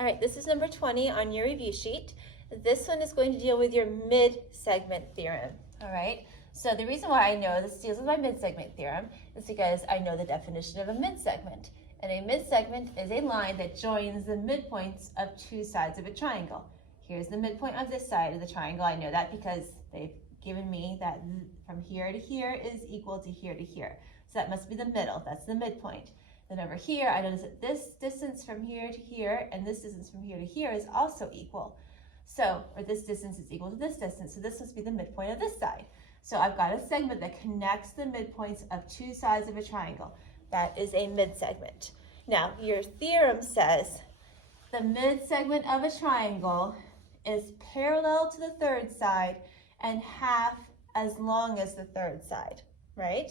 All right, this is number 20 on your review sheet. This one is going to deal with your mid-segment theorem, all right? So the reason why I know this deals with my mid-segment theorem is because I know the definition of a mid-segment. And a mid-segment is a line that joins the midpoints of two sides of a triangle. Here's the midpoint of this side of the triangle. I know that because they've given me that from here to here is equal to here to here. So that must be the middle, that's the midpoint. Then over here, I notice that this distance from here to here and this distance from here to here is also equal. So, or this distance is equal to this distance, so this must be the midpoint of this side. So I've got a segment that connects the midpoints of two sides of a triangle. That is a mid-segment. Now, your theorem says the mid-segment of a triangle is parallel to the third side and half as long as the third side, right?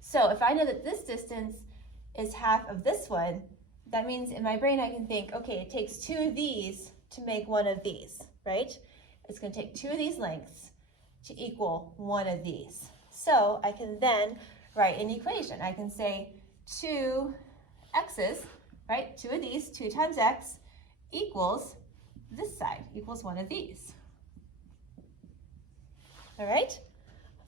So if I know that this distance is half of this one, that means in my brain I can think, okay, it takes two of these to make one of these, right? It's going to take two of these lengths to equal one of these. So I can then write an equation. I can say 2x's, right? Two of these, 2 times x equals this side, equals one of these. All right?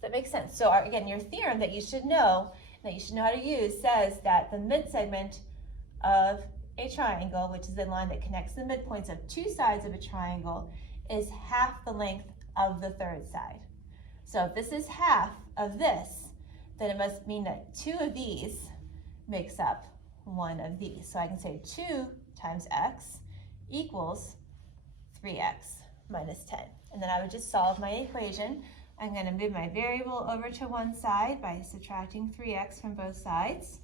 That makes sense. So again, your theorem that you should know how to use says that the midsegment of a triangle, which is the line that connects the midpoints of two sides of a triangle, is half the length of the third side. So if this is half of this, then it must mean that two of these makes up one of these. So I can say 2 times x equals 3x minus 10. And then I would just solve my equation. I'm going to move my variable over to one side by subtracting 3x from both sides.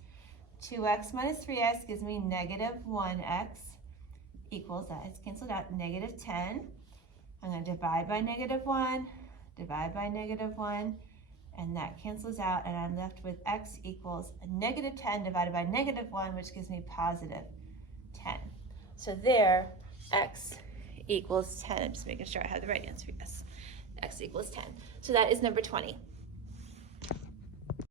2x minus 3x gives me negative 1x equals, that is canceled out, negative 10. I'm going to divide by negative 1, divide by negative 1, and that cancels out, and I'm left with x equals negative 10 divided by negative 1, which gives me positive 10. So there, x equals 10. I'm just making sure I have the right answer, yes. X equals 10. So that is number 20.